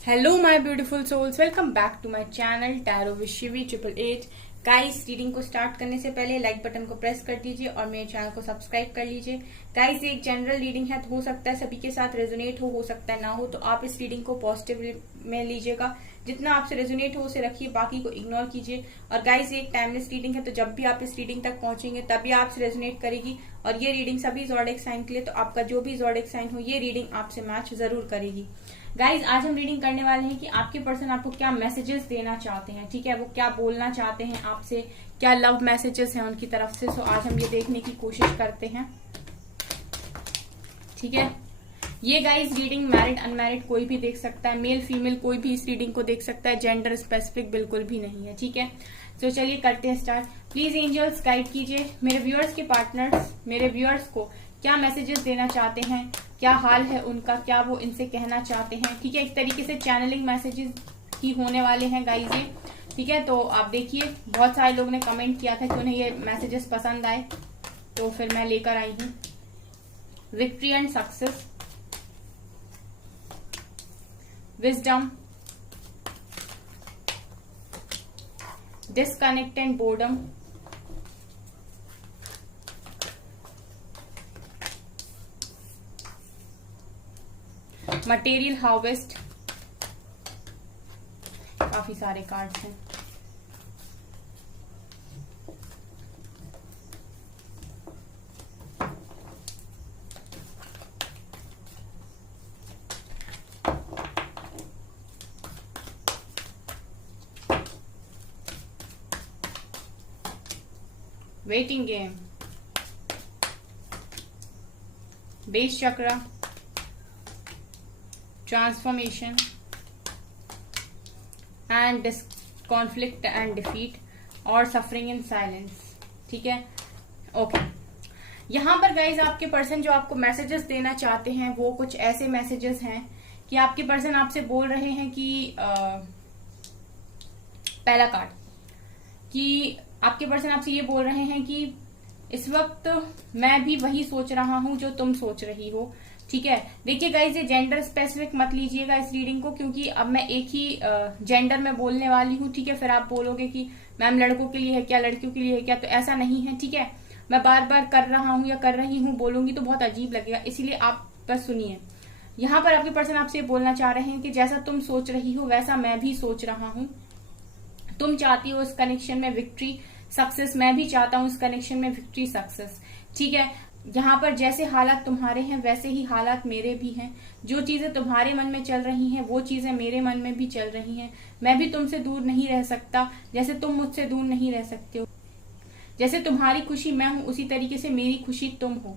Hello my beautiful souls, welcome back to my channel tarot with Shivi 888। Guys, reading को start करने से पहले like button को press कर दीजिए और मेरे चैनल को सब्सक्राइब कर लीजिए। गाइस, ये एक जनरल रीडिंग है, तो हो सकता है सभी के साथ रेजोनेट हो सकता है ना हो, तो आप इस रीडिंग को पॉजिटिव में लीजिएगा। जितना आपसे रेजोनेट हो उसे रखिए, बाकी को इग्नोर कीजिए। और गाइस, ये एक टाइमलेस रीडिंग है, तो जब भी आप इस रीडिंग तक पहुंचेंगे तभी आपसे रेजोनेट करेगी। और ये रीडिंग सभी ज़ोडिएक साइन के लिए, तो आपका जो भी ज़ोडिएक साइन हो ये रीडिंग आपसे मैच जरूर करेगी। गाइज, आज हम रीडिंग करने वाले हैं कि आपके पर्सन आपको क्या मैसेजेस देना चाहते हैं। ठीक है, वो क्या बोलना चाहते हैं आपसे, क्या लव मैसेजेस हैं उनकी तरफ से। सो आज हम ये देखने की कोशिश करते हैं। ठीक है, ये गाइज रीडिंग मैरिड अनमैरिड कोई भी देख सकता है, मेल फीमेल कोई भी इस रीडिंग को देख सकता है, जेंडर स्पेसिफिक बिल्कुल भी नहीं है। ठीक है, तो चलिए करते हैं स्टार्ट। प्लीज एंजल्स गाइड कीजिए मेरे व्यूअर्स के पार्टनर्स, मेरे व्यूअर्स को क्या मैसेजेस देना चाहते हैं, क्या हाल है उनका, क्या वो इनसे कहना चाहते हैं। ठीक है, एक तरीके से चैनलिंग मैसेजेस ही होने वाले हैं गाइज ये। ठीक है, तो आप देखिए, बहुत सारे लोग ने कमेंट किया था कि उन्हें ये मैसेजेस पसंद आए, तो फिर मैं लेकर आई हूँ। Victory and success, wisdom, disconnect and boredom, material harvest. काफी सारे कार्ड्स हैं। वेटिंग गेम, बेस चक्र, transformation and conflict and defeat और सफरिंग इन साइलेंस। ठीक है, ओके। यहां पर गाइज आपके पर्सन जो आपको मैसेजेस देना चाहते हैं वो कुछ ऐसे मैसेजेस हैं कि आपके पर्सन आपसे बोल रहे हैं कि पहला कार्ड, कि आपके पर्सन आपसे ये बोल रहे हैं कि इस वक्त मैं भी वही सोच रहा हूं जो तुम सोच रही हो। ठीक है, देखिए गाइज, ये जेंडर स्पेसिफिक मत लीजिएगा इस रीडिंग को, क्योंकि अब मैं एक ही जेंडर में बोलने वाली हूँ। ठीक है, फिर आप बोलोगे कि मैम लड़कों के लिए है क्या, लड़कियों के लिए है क्या, तो ऐसा नहीं है। ठीक है, मैं बार बार कर रहा हूँ या कर रही हूँ बोलूंगी तो बहुत अजीब लगेगा, इसीलिए आप बस सुनिए। यहाँ पर आपके पर्सन आपसे बोलना चाह रहे हैं कि जैसा तुम सोच रही हो वैसा मैं भी सोच रहा हूँ। तुम चाहती हो इस कनेक्शन में विक्ट्री सक्सेस, मैं भी चाहता हूँ इस कनेक्शन में विक्ट्री सक्सेस। ठीक है, यहाँ पर जैसे हालात तुम्हारे हैं वैसे ही हालात मेरे भी हैं। जो चीजें तुम्हारे मन में चल रही हैं वो चीजें मेरे मन में भी चल रही हैं। मैं भी तुमसे दूर नहीं रह सकता जैसे तुम मुझसे दूर नहीं रह सकते हो। जैसे तुम्हारी खुशी मैं हूं उसी तरीके से मेरी खुशी तुम हो।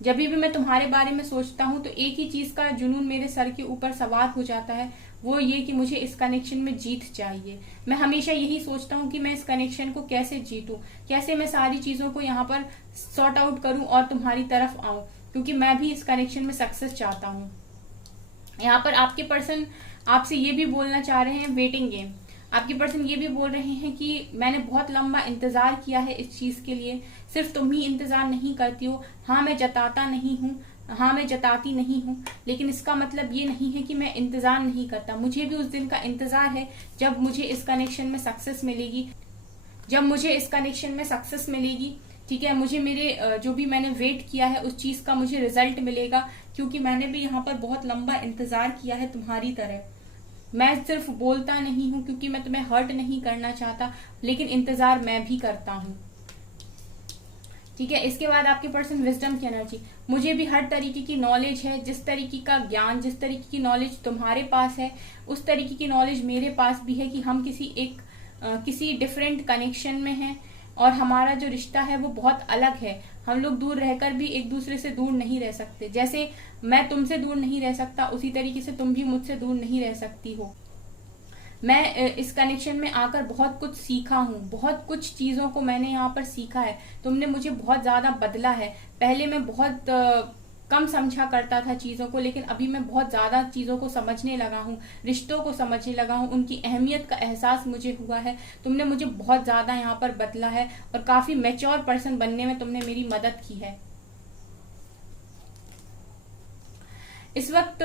जब भी मैं तुम्हारे बारे में सोचता हूँ तो एक ही चीज का जुनून मेरे सर के ऊपर सवार हो जाता है, वो ये कि मुझे इस कनेक्शन में जीत चाहिए। मैं हमेशा यही सोचता हूँ कि मैं इस कनेक्शन को कैसे जीतूं, कैसे मैं सारी चीजों को यहाँ पर सॉर्ट आउट करूं और तुम्हारी तरफ आऊं, क्योंकि मैं भी इस कनेक्शन में सक्सेस चाहता हूँ। यहाँ पर आपके पर्सन आपसे ये भी बोलना चाह रहे हैं वेटिंग गेम। आपके पर्सन ये भी बोल रहे हैं कि मैंने बहुत लंबा इंतजार किया है इस चीज के लिए, सिर्फ तुम ही इंतजार नहीं करती हो। हाँ, मैं जताता नहीं हूँ, हाँ मैं जताती नहीं हूँ, लेकिन इसका मतलब ये नहीं है कि मैं इंतजार नहीं करता। मुझे भी उस दिन का इंतजार है जब मुझे इस कनेक्शन में सक्सेस मिलेगी, जब मुझे इस कनेक्शन में सक्सेस मिलेगी। ठीक है, मुझे मेरे जो भी मैंने वेट किया है उस चीज का मुझे रिजल्ट मिलेगा, क्योंकि मैंने भी यहाँ पर बहुत लंबा इंतजार किया है तुम्हारी तरह। मैं सिर्फ बोलता नहीं हूँ क्योंकि मैं तुम्हें हर्ट नहीं करना चाहता, लेकिन इंतजार मैं भी करता हूँ। ठीक है, इसके बाद आपके पर्सन विजडम की एनर्जी, मुझे भी हर तरीके की नॉलेज है, जिस तरीके का ज्ञान, जिस तरीके की नॉलेज तुम्हारे पास है उस तरीके की नॉलेज मेरे पास भी है कि हम किसी डिफरेंट कनेक्शन में हैं और हमारा जो रिश्ता है वो बहुत अलग है। हम लोग दूर रहकर भी एक दूसरे से दूर नहीं रह सकते। जैसे मैं तुमसे दूर नहीं रह सकता उसी तरीके से तुम भी मुझसे दूर नहीं रह सकती हो। मैं इस कनेक्शन में आकर बहुत कुछ सीखा हूँ, बहुत कुछ चीजों को मैंने यहाँ पर सीखा है। तुमने मुझे बहुत ज्यादा बदला है। पहले मैं बहुत कम समझा करता था चीजों को, लेकिन अभी मैं बहुत ज्यादा चीजों को समझने लगा हूँ, रिश्तों को समझने लगा हूँ, उनकी अहमियत का एहसास मुझे हुआ है। तुमने मुझे बहुत ज्यादा यहाँ पर बदला है और काफी मैच्योर पर्सन बनने में तुमने मेरी मदद की है। इस वक्त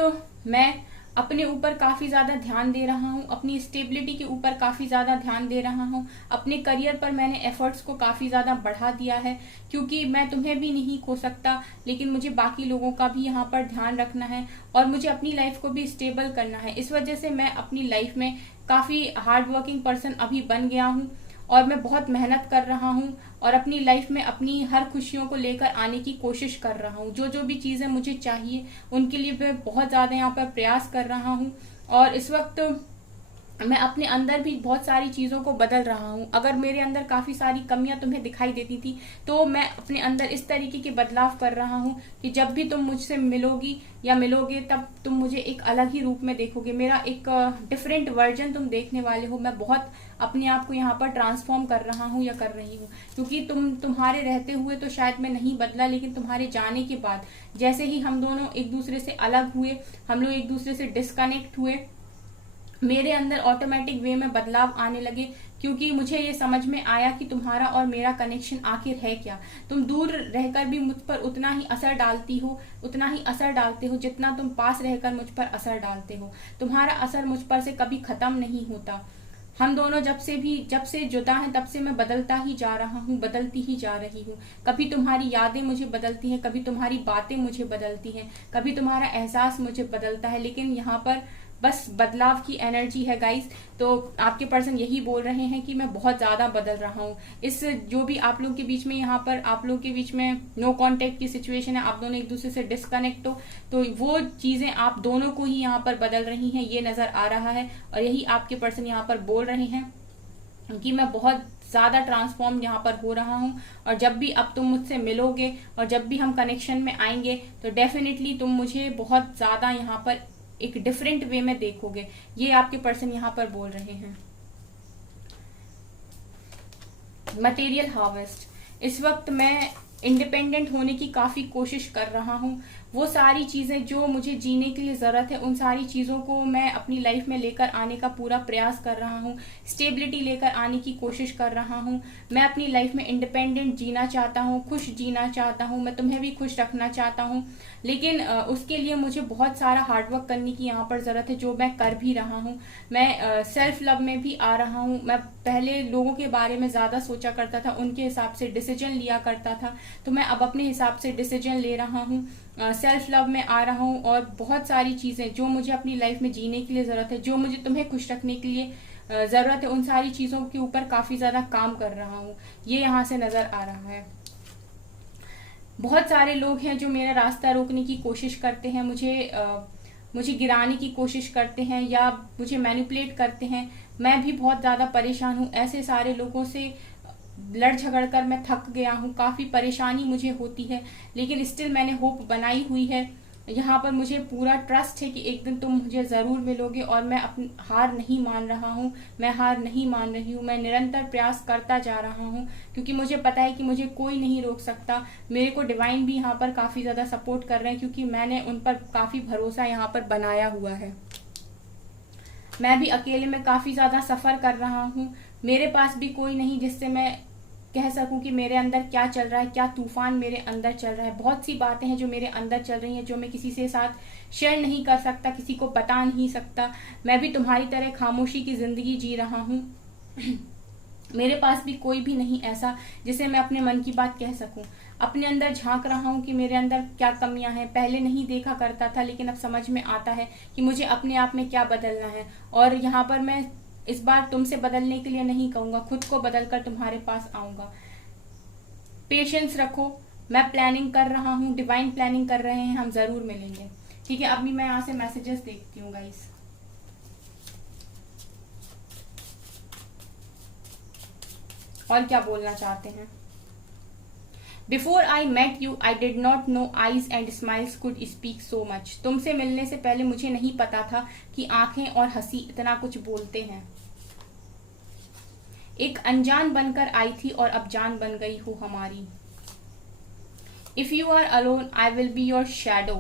मैं अपने ऊपर काफी ज्यादा ध्यान दे रहा हूँ, अपनी स्टेबिलिटी के ऊपर काफी ज्यादा ध्यान दे रहा हूँ, अपने करियर पर मैंने एफर्ट्स को काफी ज्यादा बढ़ा दिया है, क्योंकि मैं तुम्हें भी नहीं खो सकता, लेकिन मुझे बाकी लोगों का भी यहाँ पर ध्यान रखना है और मुझे अपनी लाइफ को भी स्टेबल करना है। इस वजह से मैं अपनी लाइफ में काफी हार्ड वर्किंग पर्सन अभी बन गया हूँ और मैं बहुत मेहनत कर रहा हूँ और अपनी लाइफ में अपनी हर खुशियों को लेकर आने की कोशिश कर रहा हूँ। जो जो भी चीजें मुझे चाहिए उनके लिए मैं बहुत ज्यादा यहाँ पर प्रयास कर रहा हूँ और इस वक्त मैं अपने अंदर भी बहुत सारी चीजों को बदल रहा हूँ। अगर मेरे अंदर काफी सारी कमियां तुम्हें दिखाई देती थी तो मैं अपने अंदर इस तरीके के बदलाव कर रहा हूँ कि जब भी तुम मुझसे मिलोगी या मिलोगे तब तुम मुझे एक अलग ही रूप में देखोगे, मेरा एक डिफरेंट वर्जन तुम देखने वाले हो। मैं बहुत अपने आप को यहाँ पर ट्रांसफॉर्म कर रहा हूँ या कर रही हूँ, क्योंकि तुम्हारे रहते हुए तो शायद मैं नहीं बदला, लेकिन तुम्हारे जाने के बाद जैसे ही हम दोनों एक दूसरे से अलग हुए, हम लोग एक दूसरे से डिस्कनेक्ट हुए, मेरे अंदर ऑटोमेटिक वे में बदलाव आने लगे, क्योंकि मुझे ये समझ में आया कि तुम्हारा और मेरा कनेक्शन आखिर है क्या। तुम दूर रहकर भी मुझ पर उतना ही असर डालती हो, उतना ही असर डालते हो जितना तुम पास रहकर मुझ पर असर डालते हो। तुम्हारा असर मुझ पर से कभी खत्म नहीं होता। हम दोनों जब से जुदा हैं तब से मैं बदलता ही जा रहा हूँ, बदलती ही जा रही हूँ। कभी तुम्हारी यादें मुझे बदलती हैं, कभी तुम्हारी बातें मुझे बदलती हैं, कभी तुम्हारा एहसास मुझे बदलता है, लेकिन यहाँ पर बस बदलाव की एनर्जी है गाइस। तो आपके पर्सन यही बोल रहे हैं कि मैं बहुत ज्यादा बदल रहा हूँ। इस जो भी आप लोग के बीच में यहाँ पर आप लोग के बीच में नो कांटेक्ट की सिचुएशन है, आप दोनों एक दूसरे से डिस्कनेक्ट हो, तो वो चीजें आप दोनों को ही यहाँ पर बदल रही हैं, ये नजर आ रहा है। और यही आपके पर्सन यहाँ पर बोल रहे हैं कि मैं बहुत ज्यादा ट्रांसफॉर्म यहाँ पर हो रहा हूँ और जब भी अब तुम मुझसे मिलोगे और जब भी हम कनेक्शन में आएंगे तो डेफिनेटली तुम मुझे बहुत ज्यादा यहाँ पर एक डिफरेंट वे में देखोगे, ये आपके पर्सन यहाँ पर बोल रहे हैं। मटेरियल हार्वेस्ट, इस वक्त मैं इंडिपेंडेंट होने की काफी कोशिश कर रहा हूँ। वो सारी चीजें जो मुझे जीने के लिए जरूरत है उन सारी चीजों को मैं अपनी लाइफ में लेकर आने का पूरा प्रयास कर रहा हूँ, स्टेबिलिटी लेकर आने की कोशिश कर रहा हूँ। मैं अपनी लाइफ में इंडिपेंडेंट जीना चाहता हूँ, खुश जीना चाहता हूँ, मैं तुम्हें भी खुश रखना चाहता हूँ, लेकिन उसके लिए मुझे बहुत सारा हार्डवर्क करने की यहाँ पर जरूरत है, जो मैं कर भी रहा हूँ। मैं सेल्फ लव में भी आ रहा हूँ। मैं पहले लोगों के बारे में ज्यादा सोचा करता था, उनके हिसाब से डिसीजन लिया करता था, तो मैं अब अपने हिसाब से डिसीजन ले रहा हूँ, सेल्फ लव में आ रहा हूँ और बहुत सारी चीजें जो मुझे अपनी लाइफ में जीने के लिए जरूरत है, जो मुझे तुम्हें खुश रखने के लिए जरूरत है, उन सारी चीजों के ऊपर काफी ज्यादा काम कर रहा हूँ, ये यहाँ से नजर आ रहा है। बहुत सारे लोग हैं जो मेरा रास्ता रोकने की कोशिश करते हैं, मुझे गिराने की कोशिश करते हैं या मुझे मैनिपुलेट करते हैं। मैं भी बहुत ज्यादा परेशान हूँ, ऐसे सारे लोगों से लड़ झगड़ कर मैं थक गया हूँ, काफी परेशानी मुझे होती है, लेकिन स्टिल मैंने होप बनाई हुई है। यहाँ पर मुझे पूरा ट्रस्ट है कि एक दिन तुम मुझे जरूर मिलोगे और मैं अपनी हार नहीं मान रहा हूँ, मैं हार नहीं मान रही हूँ, मैं निरंतर प्रयास करता जा रहा हूँ, क्योंकि मुझे पता है कि मुझे कोई नहीं रोक सकता। मेरे को डिवाइन भी यहाँ पर काफी ज्यादा सपोर्ट कर रहे हैं, क्योंकि मैंने उन पर काफी भरोसा यहाँ पर बनाया हुआ है। मैं भी अकेले में काफी ज्यादा सफर कर रहा हूँ, मेरे पास भी कोई नहीं जिससे मैं कह सकूं कि मेरे अंदर क्या चल रहा है, क्या तूफान मेरे अंदर चल रहा है। बहुत सी बातें हैं जो मेरे अंदर चल रही हैं, जो मैं किसी से साथ शेयर नहीं कर सकता, किसी को बता नहीं सकता। मैं भी तुम्हारी तरह खामोशी की जिंदगी जी रहा हूँ। मेरे पास भी कोई भी नहीं ऐसा जिसे मैं अपने मन की बात कह सकूं। अपने अंदर झांक रहा हूं कि मेरे अंदर क्या कमियां हैं। पहले नहीं देखा करता था, लेकिन अब समझ में आता है कि मुझे अपने आप में क्या बदलना है। और यहाँ पर मैं इस बार तुमसे बदलने के लिए नहीं कहूंगा, खुद को बदलकर तुम्हारे पास आऊंगा। पेशेंस रखो, मैं प्लानिंग कर रहा हूँ, डिवाइन प्लानिंग कर रहे हैं, हम जरूर मिलेंगे। ठीक है, अभी मैं यहाँ से मैसेजेस देखती हूँ गाइस। और क्या बोलना चाहते हैं। Before I met you I did not know eyes and smiles could speak so much. तुमसे मिलने से पहले मुझे नहीं पता था कि आंखें और हंसी इतना कुछ बोलते हैं। एक अनजान बनकर आई थी और अब जान बन गई हो हमारी। If you are alone I will be your shadow.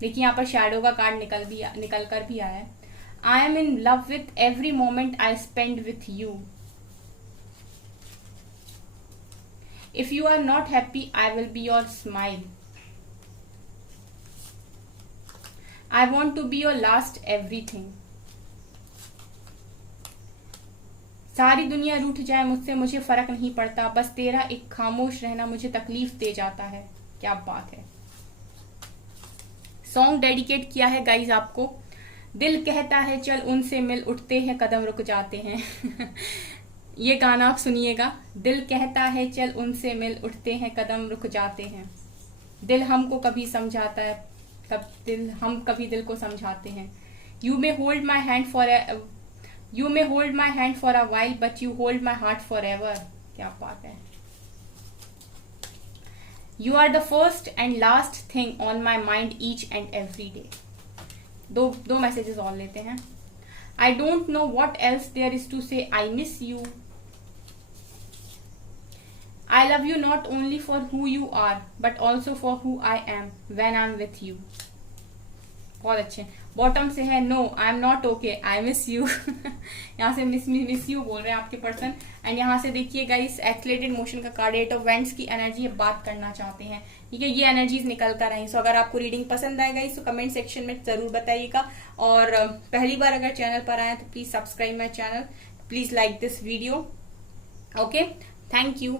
देखिए यहाँ पर शैडो का कार्ड निकल कर भी आया है। I am in love with every moment I spend with you. If you are not happy, I will be your smile. I want to be your last everything. सारी दुनिया रूठ जाए मुझसे, मुझे फर्क नहीं पड़ता, बस तेरा एक खामोश रहना मुझे तकलीफ दे जाता है। क्या बात है। सॉन्ग डेडिकेट किया है गाइज आपको। दिल कहता है चल उनसे मिल, उठते हैं कदम रुक जाते हैं। ये गाना आप सुनिएगा। दिल कहता है चल उनसे मिल, उठते हैं कदम रुक जाते हैं। दिल हमको कभी समझाता है, हम कभी दिल को समझाते हैं। You may hold my hand for a while but you hold my heart forever. क्या बात है। You are the first and last thing on my mind each and every day. दो मैसेजेस और लेते हैं। I don't know what else there is to say, I miss you. I love you not only for who you are, but also for who I am when I'm with you. बहुत अच्छे। Bottom से है no I am not okay, I miss you. यहाँ से miss you बोल रहे हैं आपके पर्सन। एंड यहाँ से देखिए गाइस, एक्सलेटेड मोशन का कार्ड, 8 ऑफ वेंट्स की एनर्जी बात करना चाहते हैं। ठीक है, ये एनर्जीज निकल कर आई। सो अगर आपको रीडिंग पसंद आएगा इस तो कमेंट सेक्शन में जरूर बताइएगा। और पहली बार अगर चैनल पर आए तो please subscribe my channel, please like this video. Okay, thank you.